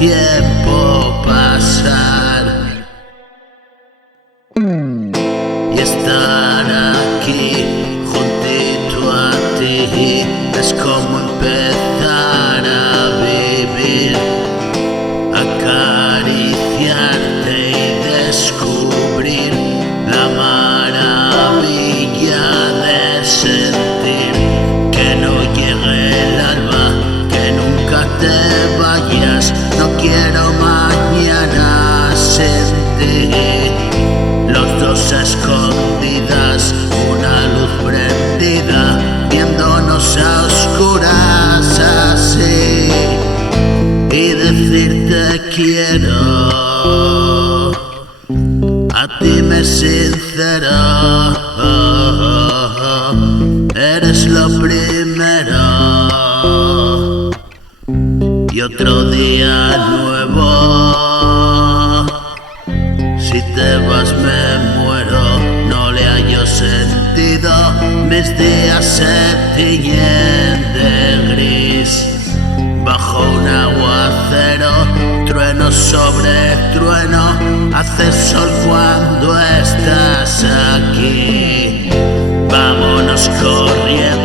tiempo pasar y estar aquí juntito a ti. Es como empezar a vivir, acariciarte y descubrir la maravilla de sentir. Que no llegue el alba, que nunca te vayas, no quiero mañanas, sentir. Los dos a escondidas, una luz prendida, viéndonos a oscuras así, y decirte quiero, a ti me sincero, eres lo primero. Y otro día nuevo, si te vas me muero, no le hallo sentido, mis días se tiñen de gris. Bajo un aguacero, trueno sobre trueno, hace sol cuando estás aquí. Vámonos corriendo